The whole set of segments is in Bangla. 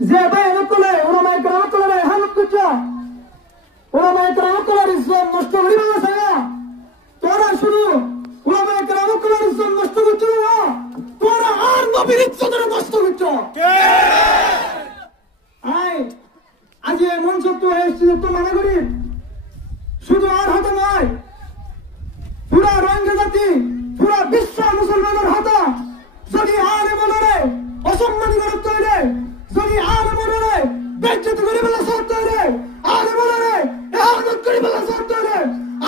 যে বাইরে করে ওলামায়ে কেরাম করে এহানত করছে ওলামায়ে কেরাম করে ইজ্জত নষ্ট করি বলেছে না তোরা শুধু ওলামায়ে কেরাম করে ইজ্জত নষ্ট করছে না তোরা আর নবীর ইজ্জত নষ্ট করছে কে আয় আজ এই মঞ্চ তো এসেছিল তো মনে করি শুধু আর হতে নয় পুরা রোহিঙ্গা জাতি পুরা বিশ্ব মুসলমানের হাতে যদি আর মনে অসম্মানী করে তৈরি যদি আর মনে বেজ্জত করে বলা সব তৈরি আর মনে এহানত করে বলা সব তৈরি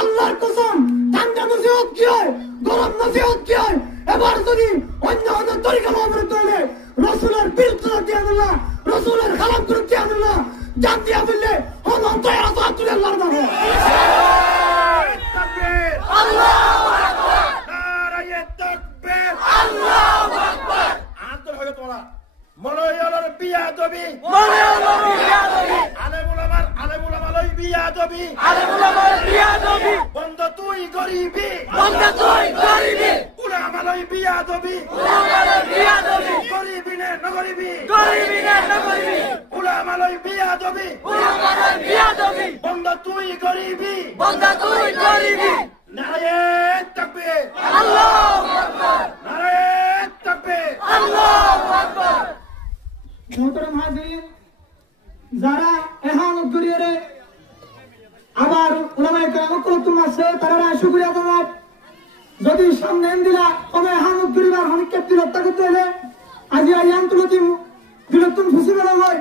আল্লাহর কসম ঠান্ডা নসিহত কি হয় গরম নসিহত কি হয় এবার যদি অন্য অন্য তরিকা মামলা তৈরি রসুলের বিরুদ্ধে দিয়ে আনলা রসুলের খারাপ করে দিয়ে আনলা জান দিয়া বললে হল অন্তয় আসাদ তুলে আল্লাহর নামে আল্লাহু আকবার নারায়ে তাকবীর আল্লাহু আকবার আন্তর হয়ে তোরা মনোয়ালার বিয়াদবি আলেমুলামার লই বিয়াদবি বন্ধ তুই গরিবি উলামা লই বিয়াদবি গরিবি নে নগরিবি উলামা লই বিয়াদবি বন্ধ তুই গরিবি নারায়ে তাকবীর আল্লাহু আকবার নারায়ে তাকবীর আল্লাহু আকবার মোহতরম হাজিরিন যারা এহানত করিয়ে আবার উলামায়ে কেরাম কলতুম আছে তারা শুকরিয়া জানাব যদি সামনে দিলা তবে এহানত করিবার হনিকে বিরক্ত করতে হলে আজি আন্তর্জাতিক বিরক্ত খুশি বলা হয়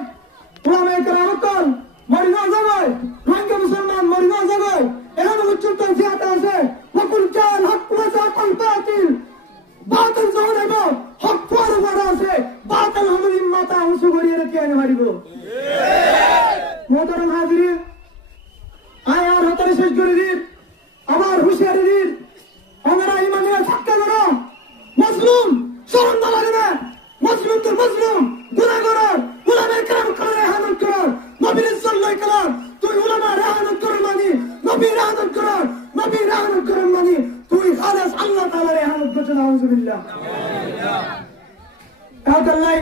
উলামায়ে কেরাম কল মরিনা যাবে রোহিঙ্গা মুসলমান মরিনা যাবে এখানে উচ্চতা জিয়াতে আছে ওয়াকুল কাল হক ওয়া যাকাল বাতিল বাতিল যখন হবে হক পর উপরে আছে বাতিল হলো মাথা উঁচু করিয়ে রেখে আনে মারিব মোহতরম হাজিরিন আয়ার হাতারে শেষ করে দিন আমার হুঁশিয়ারি দিন আমরা ইমানিয়া সাক্ষ্য করো মজলুম শরম না লাগে না মজলুম তো মজলুম গুনাহগার উলামায়ে কেরাম করে এহানত করো নবীর ইজ্জত লই করো তুই উলামার এহানত করো মানি নবীর এহানত করো মানি তুই খালেস আল্লাহ তাআলার এহানত করছ নাউজুবিল্লাহ কাউদাল্লাই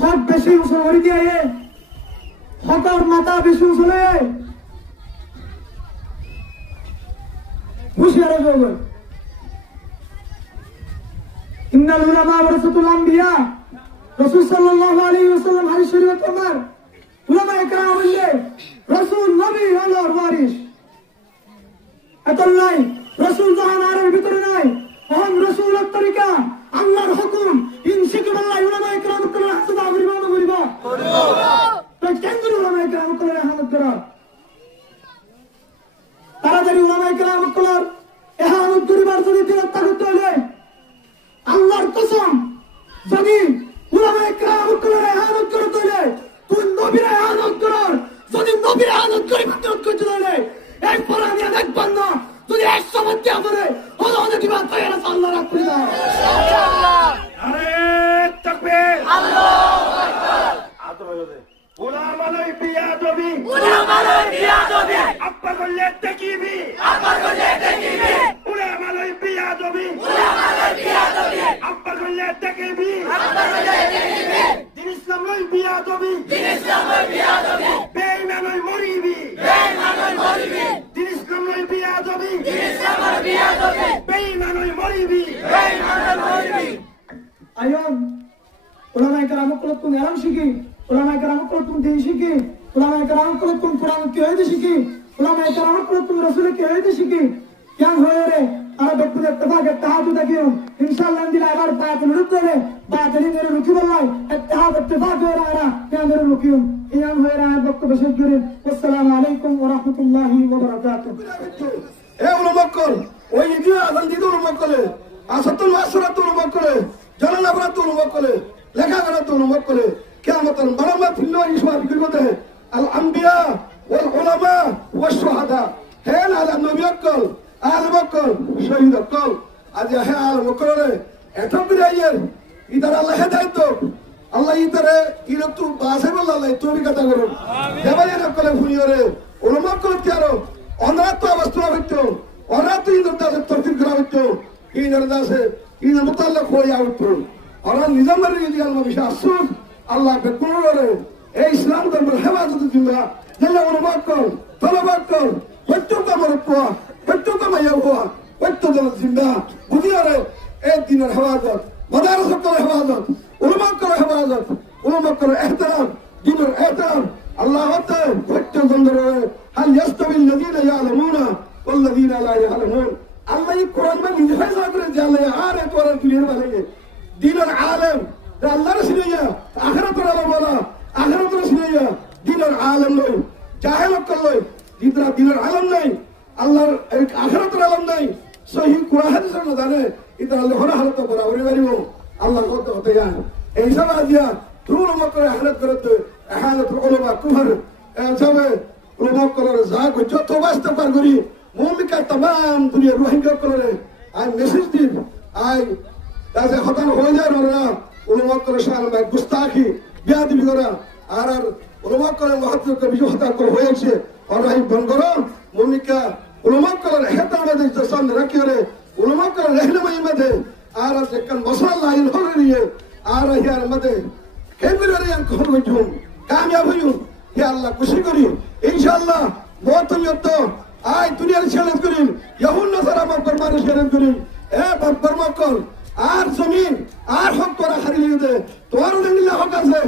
হক বেশি উসল করি দিয়ে হকর মাথা বেশি উসলে হুশিয়ার হয়ে যাবে ইন্নাল উলামা ওয়ারাসাতুল আম্বিয়া রাসূল সাল্লাল্লাহু আলাইহি ওয়াসাল্লাম হাদিস শরীফে আমার উলামায়ে কেরাম বললে রাসূল নবী আল্লাহর ওয়ারিস এতলাই রাসূল জাহান আর ভিতরে নাই ওহম রাসূলের তরিকা আল্লাহর হুকুম ইনশিকা বিল্লাহ উলামায়ে কেরাম করে হাসদা করিবা না করিবা তো কেন উলামায়ে কেরাম করে হামদ করা তাড়াতাড়ি উলামায়ে কেরাম করে এহানত করিবার যদি বিরত করতে হলে আল্লাহর কসম যদি উলামায়ে কেরাম করে এহানত করতে হলে তুই নবীর এহানত কর যদি নবীর এহানত করি বিরত করতে হলে এরপর আমি দেখব না যদি এক সমস্যা করে হলো অনেক দিবা তৈরি আল্লাহ রাখবে না ইনশাআল্লাহ আরে তাকবীর আল্লাহু আকবার আদর হয়ে উলামা লই বিয়াদবি আব্বা করলে তাকিবি উলামা লই বিয়াদবি আব্বা করলে তাকিবি দিন ইসলাম লই বিয়াদবি বেঈমান লই মরিবি দিন ইসলাম লই বিয়াদবি বেঈমান লই মরিবি আয়ন উলামায়ে কেরাম কলতুম এলাম শিখি উলামায়ে কেরাম কলতুম দিন শিখি উলামায়ে কেরাম কলতুম কুরআন কি হইতে শিখি উলামায়ে কেরাম কলতুম রাসূল কি হইতে শিখি কেন হয়ে রে আর ব্যক্তি ইত্তেফাক ইত্তেহাদ দেখিও ইনশাআল্লাহ দিলা এবার বাতিল রুকলে বাতিল এর রুকি বললাই ইত্তেহাদ ইত্তেফাক হয়ে রারা কেন এর রুকিও ইয়াম হয়ে রা বক্তব্য শেষ করি আসসালামু আলাইকুম ওয়া রাহমাতুল্লাহি ওয়া বারাকাতুহু এ উলামা কল ওই ইদি আযান দিদু উলামা কলে আসাতুল মাসরাতুল উলামা কলে জালালাবরাতুল উলামা কলে লেখাপড়াতুল উলামা কলে কিয়ামতের মারামা ফিল্লাহ ইসমাল বিগতে আল আম্বিয়া ওয়াল উলামা ওয়াশ শুহাদা হে আলা নবিয়কল আলবকল শহীদকল আজ হে আলবকলে এত বিরাইয়ের ইদার আল্লাহ হেদায়েত আল্লাহ ইদারে ইরতু বাসে বল আল্লাহ তুমি কথা করো দেবারে নকলে ফুনিয়রে উলামা কল তিয়ারো অনাত অবস্থা হইতো অনাত ইদার দাসে তরতিব করা হইতো ইদার দাসে ইদার মুতাল্লাক হইয়া হইতো আর নিজামের ইদি আল্লাহ বিশাস আল্লাহ বেকুরে এই ইসলাম ধর্মের হেফাজত দিবা জেলা অনুবাদ কর তলবাদ কর প্রত্যেকটা আমার পোয়া প্রত্যেকটা মাইয়া পোয়া প্রত্যেকটা জিন্দা বুঝিয়ারে এই দিনের হেফাজত মাদারসা করে হেফাজত উলমা করে হেফাজত উলমা করে এহতরাম দিনের এহতরাম আল্লাহ হতে প্রত্যেকজন ধরে হাল ইয়াস্তাবিল লাযীনা ইয়ালামুনা ওয়াল লাযীনা লা ইয়ালামুন আল্লাহ এই কোরআন মে নিজে ফয়সালা করে জানে আর এই কোরআন দুনিয়ার বানায়ে দিনের আলেম আল্লাহ রাসূলিয়া আখিরাতের আলেম বলা আখিরাতের রাসূলিয়া দিনের আলেম নয় জাহেল করলই দিনের আলেম নাই আল্লাহর আখিরাতের আলেম নাই সহি কোরআন হাদিসের না জানে এটা আল্লাহ হরা হালত করা ওরে বাড়িও আল্লাহ কত হতে যায় এই সব দিয়া তুল মকরে আখিরাত করতে আহালত উলামা কুফর যাবে উলামা করার জাগ যত বাস্তব করি মুমিকা तमाम দুনিয়া রোহিঙ্গা করে আই মেসেজ দিন আই তাতে হতান হয়ে যায় না উলামা করে শান গুস্তাখি বেয়াদবি করা আর উলামা করে মহত্ব বিজয় হতা করে হয়েছে আর এই বন্ধরা মুমিকা উলামা করে হেতা মধ্যে জসান রাখিরে উলামা করে रहनुমাই মধ্যে আর যেকন মশাল্লা ইন হরিয়ে আর ইয়ার মধ্যে কেবিরারে আনকো হইতুম কামিয়াব হইউম হে আল্লাহ খুশি করি ইনশাআল্লাহ বহুত তো আই দুনিয়ার চ্যালেঞ্জ করিম ইয়াহুন নাসারা মা ফরমানে চ্যালেঞ্জ করিম এ ফরমাকল আর জমিন আর হক করা হারিয়ে দে তোর দিলে হক আছে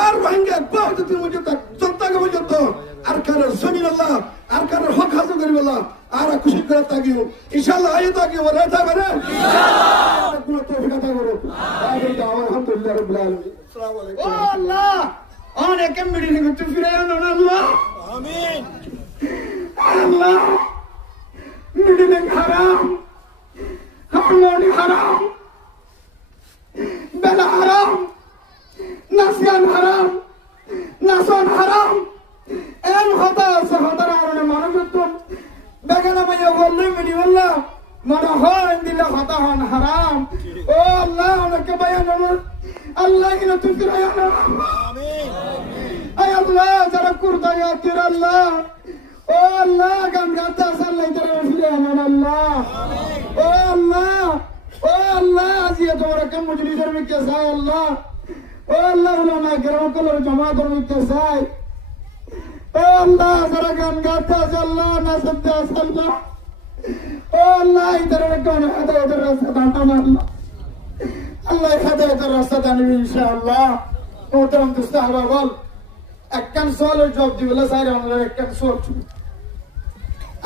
আর রোহিঙ্গা বহুত তুমি মুজে তক জনতাকে মুজে তো আর কার জমিন আল্লাহ আর কার হক হাসিল করিব আল্লাহ আর খুশি করে তাকিও ইনশাআল্লাহ আয়াত কি ওরা থাকবে ইনশাআল্লাহ কোনো তৌফিক আতা করো আলহামদুলিল্লাহ রাব্বিল আলামিন আসসালামু আলাইকুম ও আল্লাহ অনেক মিডিনে করতে ফিরে আনো না আল্লাহ আমিন আল্লাহ মিডিনে হারাম হারমোনি হারাম বেলা হারাম নাসিয়ান হারাম নাসন হারাম এন হতা সহদর আরনে মানুষত্ব বেগানা মাইয়া বললে মিডি আল্লাহ মনে হয় দিলে হতা হন হারাম ও আল্লাহ অনেক বায়ান আল্লাহ ইনা তুমি ফিরায়ানা আমিন ay Allah যারা কুরদা ইয়াতির আল্লাহ ও আল্লাহ গামরাতা সাল্লাই তারা ফিরায়ানা আল্লাহ ও আল্লাহ আজিয়া তোমার কে মজলিসের মধ্যে যায় আল্লাহ ও আল্লাহ উলামা কেরাম কলর জামাতের মধ্যে যায় ও আল্লাহ যারা গান গাতা আল্লাহ নাসদা আল্লাহ ও আল্লাহ ইতারা কোন হাদায়াতের রাস্তা দান আল্লাহ আল্লাহ হাদায়াতের রাস্তা দান ইনশাআল্লাহ মোহতারাম দোস্ত আহবাব একখান সওয়ালের জবাব দিবলা স্যার আমরা একখান সওয়াল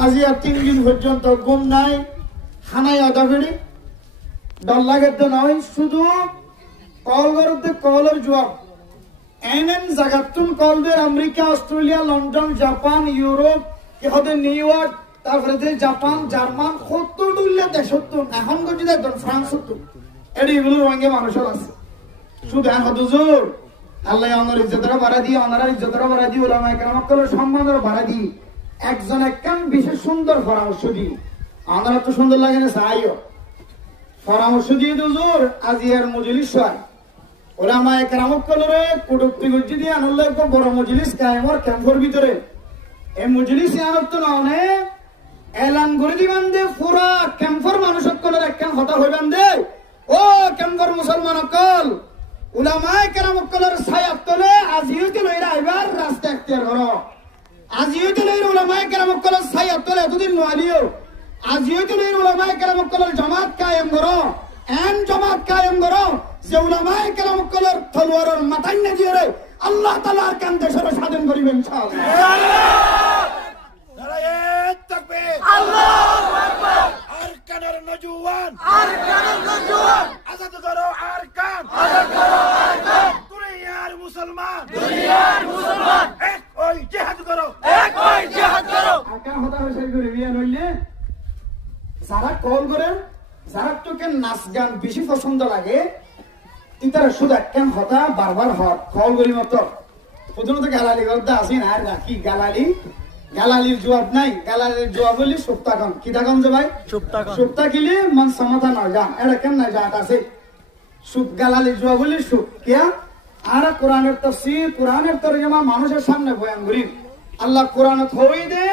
আজি আর 3 দিন পর্যন্ত ঘুম নাই খানাই আদা ফেড়ি ডর লাগে তো নয় শুধু কল করতে কলের জবাব এনএন জাগাতুন কল দে America Australia London Japan Europe ইহাদের নিউ ইয়র্ক তারপরে জাপান জার্মান 70 দুল্লা দেশত এখন গজি দেন ফ্রান্স তো এগুলো রঙে মানুষের আছে শুধু হুজুর আল্লাহ ওনার ইজ্জতরা বাড়া দিয়ে ওনার ইজ্জতরা বাড়া দিয়ে উলামা কেরাম কল সম্মানের বাড়া দিয়ে একজন একখান বিশেষ সুন্দর পরামর্শ দিই আমরা তো সুন্দর লাগে না চাইও পরামর্শ দিয়ে হুজুর আজিয়ার মজলিস হয় উলামা কেরাম কলরে কুটুক্তি গজি দিয়ে আনলে এক বড় মজলিস কায়েমর ক্যাম্পের ভিতরে এই মজলিস আনত না অনেক এলান করে দিবেন দে পুরা ক্যাম্পের মানুষ সকলের একখান হতা হইবেন দে ও ক্যাম্পের মুসলমান সকল উলামায়ে কেরাম সকলের ছায়াত তলে আজিয়তে লইরা আইবার রাস্তা এখতিয়ার করো আজিয়তে লইরা উলামায়ে কেরাম সকলের ছায়াত তলে এতদিন নোয়ালিও আজিয়তে লইরা উলামায়ে কেরাম সকলের জামাত কায়েম করো এন জামাত কায়েম করো যে উলামায়ে কেরাম সকলের তলোয়ারের মাথায় না দিয়ে আল্লাহ তাআলার কান দেশের স্বাধীন করিবেন ইনশাআল্লাহ নারায়ে তাকবীর আল্লাহু আকবার আরকানের নজওয়ান আজাদ করো আরকান দুনিয়ার মুসলমান এক ওই জিহাদ করো আরকান হতা হইছে করে বিয়ান হইলে যারা কল করে যারা তোকে নাচ গান বেশি পছন্দ লাগে ইতারা শুধু একখান হতা বারবার হট কল করি মত প্রথমত গালালি করতে আসি না আর কি গালালির জবাব নাই গালালির জবাব বলি সুপ্তাগন কি দাগন যে ভাই সুপ্তা কিলে মন সমাধান হয় যা এটা কেন না জাত আছে সুপ গালালির জবাব বলি সুপ কিয়া আর কোরআনের তাফসীর কোরআনের তরজমা মানুষের সামনে বয়ান করি আল্লাহ কোরআনত হই দে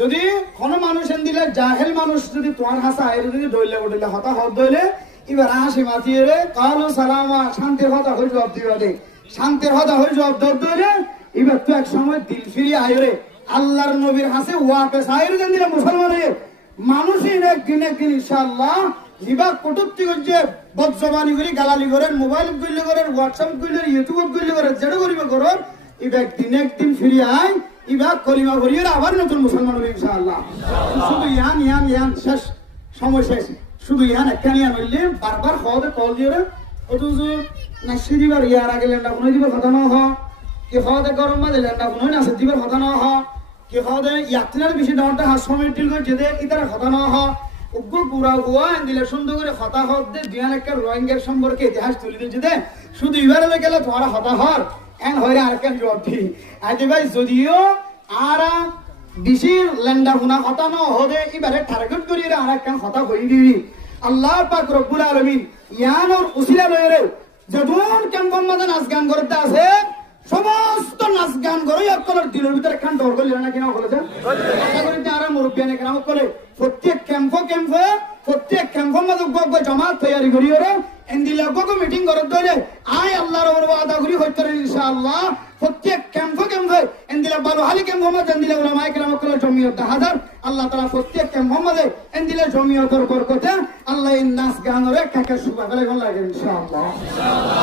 যদি কোন মানুষ দিলে জাহেল মানুষ যদি তোমার হাসা আইরে যদি দইলে বডিলে হতা হদ দইলে এবার আসে মাতিয়ে রে কালো সালামা শান্তির কথা হয়ে জবাব দিবে রে শান্তির কথা হয়ে জবাব দরে এবার তো এক সময় দিল ফিরিয়ে আয় রে আল্লাহর নবীর হাসে ওয়াপেস আয় রে দিলে মুসলমানের মানুষের একদিন ইনশাআল্লাহ হিবা কটুক্তি করছে বদজবানি করে গালালি করেন মোবাইল গুলি করেন হোয়াটসঅ্যাপ গুলি ইউটিউব গুলি করেন যেটা করিবে করেন এবার একদিন ফিরিয়ে আয় এবার কলিমা ভরিয়ে আবার নতুন মুসলমান হবে ইনশাআল্লাহ শুধু ইয়ান শেষ সময় শেষ শুধু ইয়ান একখানি বললে বারবার খাওয়াতে কল দিয়ে অথচ নাসি দিবার ইয়ার আগে লেন্ডা কোনো দিবার কথা না হ কি খাওয়াতে গরম মাঝে লেন্ডা কোনো নাসি দিবার কথা না হ কি খাওয়াতে ইয়াত্রার বেশি ডাউনটা হাস সময় টিল করে যেতে ইতারা কথা না হ উগ্র পুরা গোয়া দিলে সুন্দর করে হতা হত দে দুয়ান একটা রোহিঙ্গার সম্পর্কে ইতিহাস তুলে দিয়ে যেতে শুধু এবারে গেলে তোমার হতা হর এন হইরে আর কেন জবাব দি আজে ভাই যদিও আর বেশি লেন্ডা গুনা হতা না হদে এবারে টার্গেট করি আর কেন হতা হই দিবি আল্লাহ পাক রব্বুল আলামিন ইয়ান ওর উসিলা লয়েরে যদুন কেমন মাঝে নাচ গান করতে আছে সমস্ত নাচ গান করে আপনার দিনের ভিতরে খান দৌড় করলে না কিনা বলেছে আর মুরব্বিয়ানে কেন করে প্রত্যেক ক্যাম্প মাঝে জমাত তৈরি করি ওরে এন্দিলে মিটিং করে ধরে আয় আল্লাহর আদা করি হইতে ইনশাআল্লাহ প্রত্যেক ক্যাম্পে এন্দিলে বালুহালি ক্যাম্প মাঝে এন্দিলে ওলামায়ে কেরাম করে জমিয়ত হাজার আল্লাহ তাআলা প্রত্যেক ক্যাম্প মাঝে এন্দিলে জমিয়তের বরকতে আল্লাহ এই নাচ গানরে কাকে সুবা গলে লাগে ইনশাআল্লাহ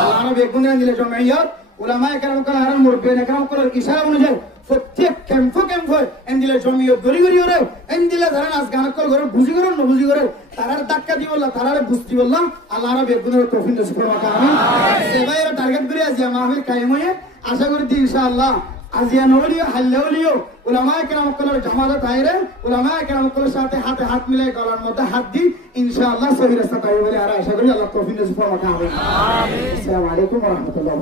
আল্লাহ বেগুনে এন্দিলে জমিয়ত ওলামায়ে কেরাম করে আর মুরব্বিয়ানে কেরাম করে ইশারা অনুযায়ী প্রত্যেক ক্যাম্পে এন্দিলে জমিয়ত গড়ি ওরে এন্দিলে যারা নাচ গান করে বুঝি করে না বুঝি করে তারার ধাক্কা দি বললা তারারে বুঝতি বললাম আল্লাহর বেগুনের তৌফিক নসিব করুক আমিন সেবাইরা টার্গেট করে আজি মাহফিল কায়েম হয়ে আশা করি ইনশাআল্লাহ আজিয়া নলিও হাল্লাউলিও উলামায়ে কেরাম কলের জামাত আইরে উলামায়ে কেরাম কলের সাথে হাতে হাত মিলাই গলার মধ্যে হাত দি ইনশাআল্লাহ সহি রাস্তা পাইবে বলে আর আশা করি আল্লাহ তৌফিক নসিব করুক আমিন আসসালামু আলাইকুম ওয়া রাহমাতুল্লাহ।